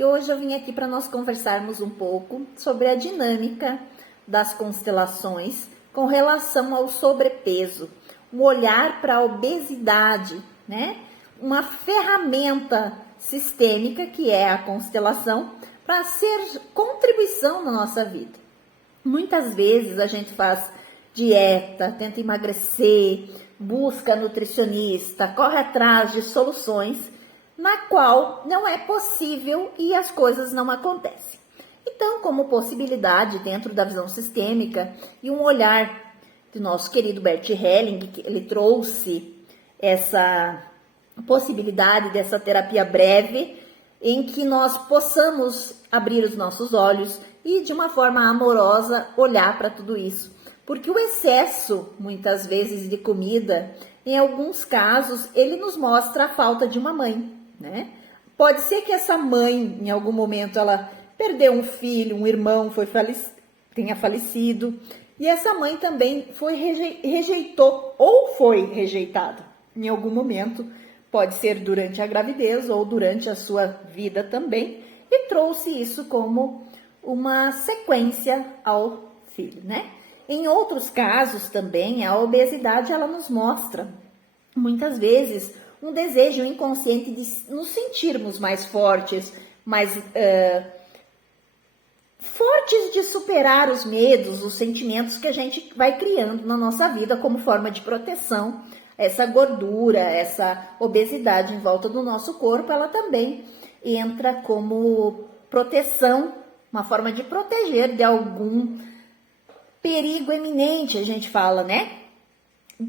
E hoje eu vim aqui para nós conversarmos um pouco sobre a dinâmica das constelações com relação ao sobrepeso, um olhar para a obesidade, né? Uma ferramenta sistêmica que é a constelação para ser contribuição na nossa vida. Muitas vezes a gente faz dieta, tenta emagrecer, busca nutricionista, corre atrás de soluções na qual não é possível e as coisas não acontecem. Então, como possibilidade dentro da visão sistêmica e um olhar do nosso querido Bert Helling, que ele trouxe essa possibilidade dessa terapia breve, em que nós possamos abrir os nossos olhos e de uma forma amorosa olhar para tudo isso. Porque o excesso, muitas vezes, de comida, em alguns casos, ele nos mostra a falta de uma mãe, né? Pode ser que essa mãe, em algum momento, ela perdeu um filho, um irmão, tenha falecido, e essa mãe também rejeitou ou foi rejeitada em algum momento, pode ser durante a gravidez ou durante a sua vida também, e trouxe isso como uma sequência ao filho, né? Em outros casos também, a obesidade, ela nos mostra, muitas vezes, um desejo inconsciente de nos sentirmos mais fortes, mais fortes de superar os medos, os sentimentos que a gente vai criando na nossa vida como forma de proteção. Essa gordura, essa obesidade em volta do nosso corpo, ela também entra como proteção, uma forma de proteger de algum perigo eminente, a gente fala, né?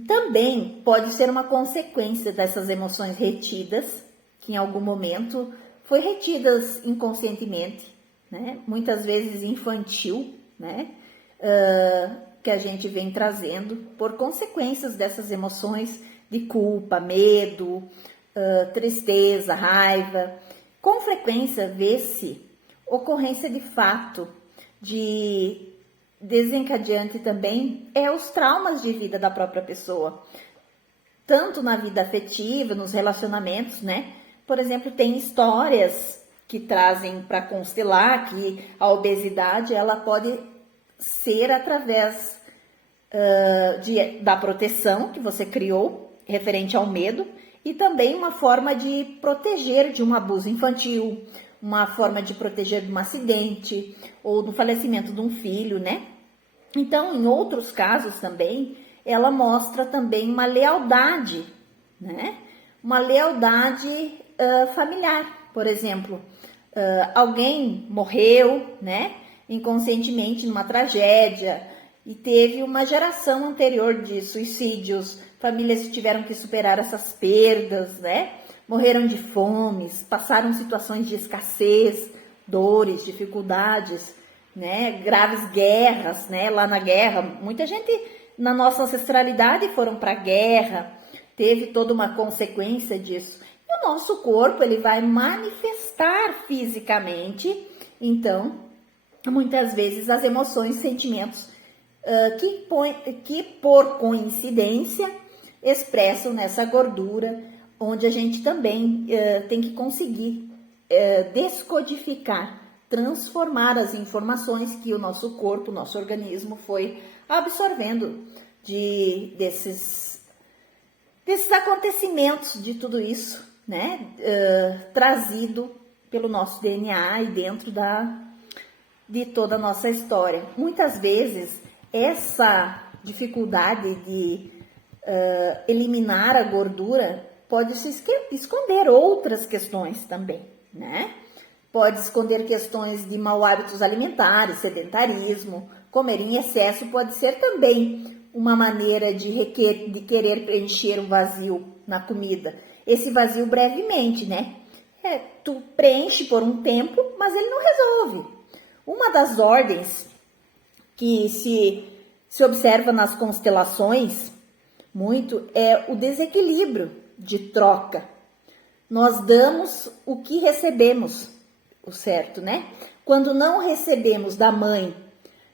Também pode ser uma consequência dessas emoções retidas, que em algum momento foi retidas inconscientemente, né? Muitas vezes infantil, né? Que a gente vem trazendo por consequências dessas emoções de culpa, medo, tristeza, raiva. Com frequência vê-se ocorrência de fato de desencadeante também os traumas de vida da própria pessoa, tanto na vida afetiva, nos relacionamentos, né? Por exemplo, tem histórias que trazem para constelar que a obesidade ela pode ser através da proteção que você criou referente ao medo e também uma forma de proteger de um abuso infantil, uma forma de proteger de um acidente ou do falecimento de um filho, né? Então, em outros casos também, ela mostra também uma lealdade, né? Uma lealdade familiar, por exemplo, alguém morreu, né? Inconscientemente numa tragédia e teve uma geração anterior de suicídios, famílias que tiveram que superar essas perdas, né? Morreram de fomes, passaram situações de escassez, dores, dificuldades, né? Graves guerras, né? Lá na guerra, muita gente na nossa ancestralidade foram para a guerra, teve toda uma consequência disso. E o nosso corpo, ele vai manifestar fisicamente, então, muitas vezes as emoções, sentimentos que por coincidência expressam nessa gordura, onde a gente também tem que conseguir descodificar, transformar as informações que o nosso corpo, o nosso organismo foi absorvendo desses acontecimentos, de tudo isso, né? Trazido pelo nosso DNA e dentro de toda a nossa história. Muitas vezes, essa dificuldade de eliminar a gordura pode se esconder outras questões também, né? Pode esconder questões de mau hábitos alimentares, sedentarismo, comer em excesso pode ser também uma maneira de querer preencher um vazio na comida. Esse vazio brevemente, né? Tu preenche por um tempo, mas ele não resolve. Uma das ordens que se observa nas constelações muito é o desequilíbrio de troca. Nós damos o que recebemos, o certo, né? Quando não recebemos da mãe,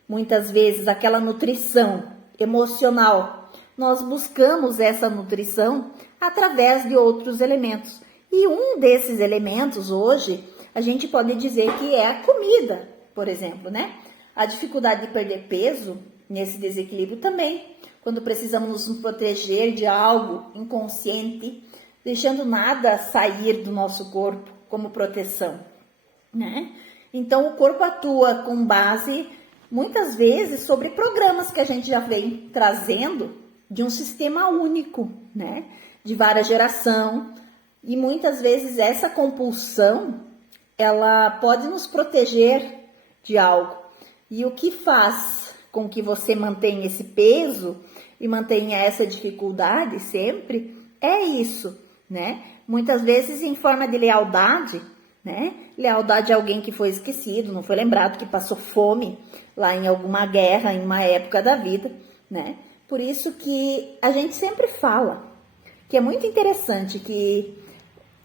muitas vezes, aquela nutrição emocional, nós buscamos essa nutrição através de outros elementos. E um desses elementos, hoje, a gente pode dizer que é a comida, por exemplo, né? A dificuldade de perder peso nesse desequilíbrio também, quando precisamos nos proteger de algo inconsciente, deixando nada sair do nosso corpo como proteção, né? Então, o corpo atua com base, muitas vezes, sobre programas que a gente já vem trazendo de um sistema único, né? De várias gerações. E muitas vezes essa compulsão, ela pode nos proteger de algo. E o que faz com que você mantenha esse peso e mantenha essa dificuldade sempre é isso, né? Muitas vezes em forma de lealdade, né? Lealdade a alguém que foi esquecido, não foi lembrado, que passou fome lá em alguma guerra, em uma época da vida, né? Por isso que a gente sempre fala que é muito interessante que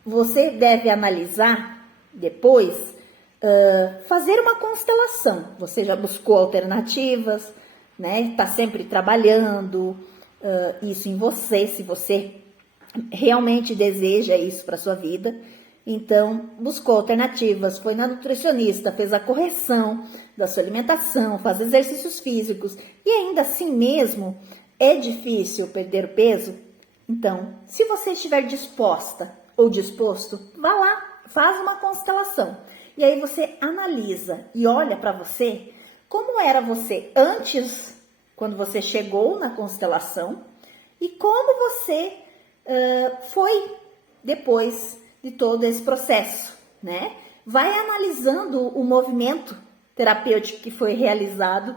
você deve analisar depois, fazer uma constelação. Você já buscou alternativas, né? Está sempre trabalhando isso em você, se você realmente deseja isso para sua vida. Então, buscou alternativas, foi na nutricionista, fez a correção da sua alimentação, faz exercícios físicos e ainda assim mesmo é difícil perder peso. Então, se você estiver disposta ou disposto, vá lá, faz uma constelação. E aí você analisa e olha para você como era você antes, quando você chegou na constelação, e como você foi depois de todo esse processo, né? Vai analisando o movimento terapêutico que foi realizado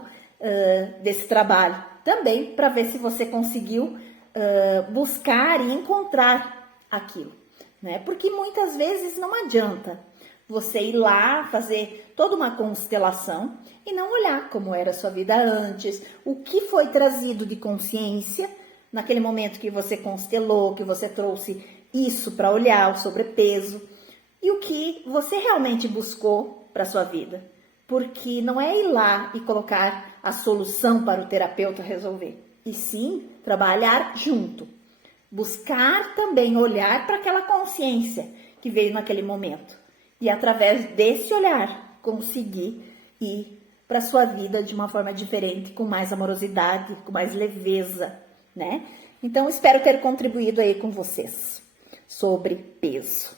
desse trabalho, também para ver se você conseguiu buscar e encontrar aquilo, né? Porque muitas vezes não adianta você ir lá fazer toda uma constelação e não olhar como era a sua vida antes, o que foi trazido de consciência naquele momento que você constelou, que você trouxe isso para olhar, o sobrepeso, e o que você realmente buscou para sua vida. Porque não é ir lá e colocar a solução para o terapeuta resolver, e sim trabalhar junto. Buscar também olhar para aquela consciência que veio naquele momento. E através desse olhar, conseguir ir para a sua vida de uma forma diferente, com mais amorosidade, com mais leveza, né? Então, espero ter contribuído aí com vocês sobre peso.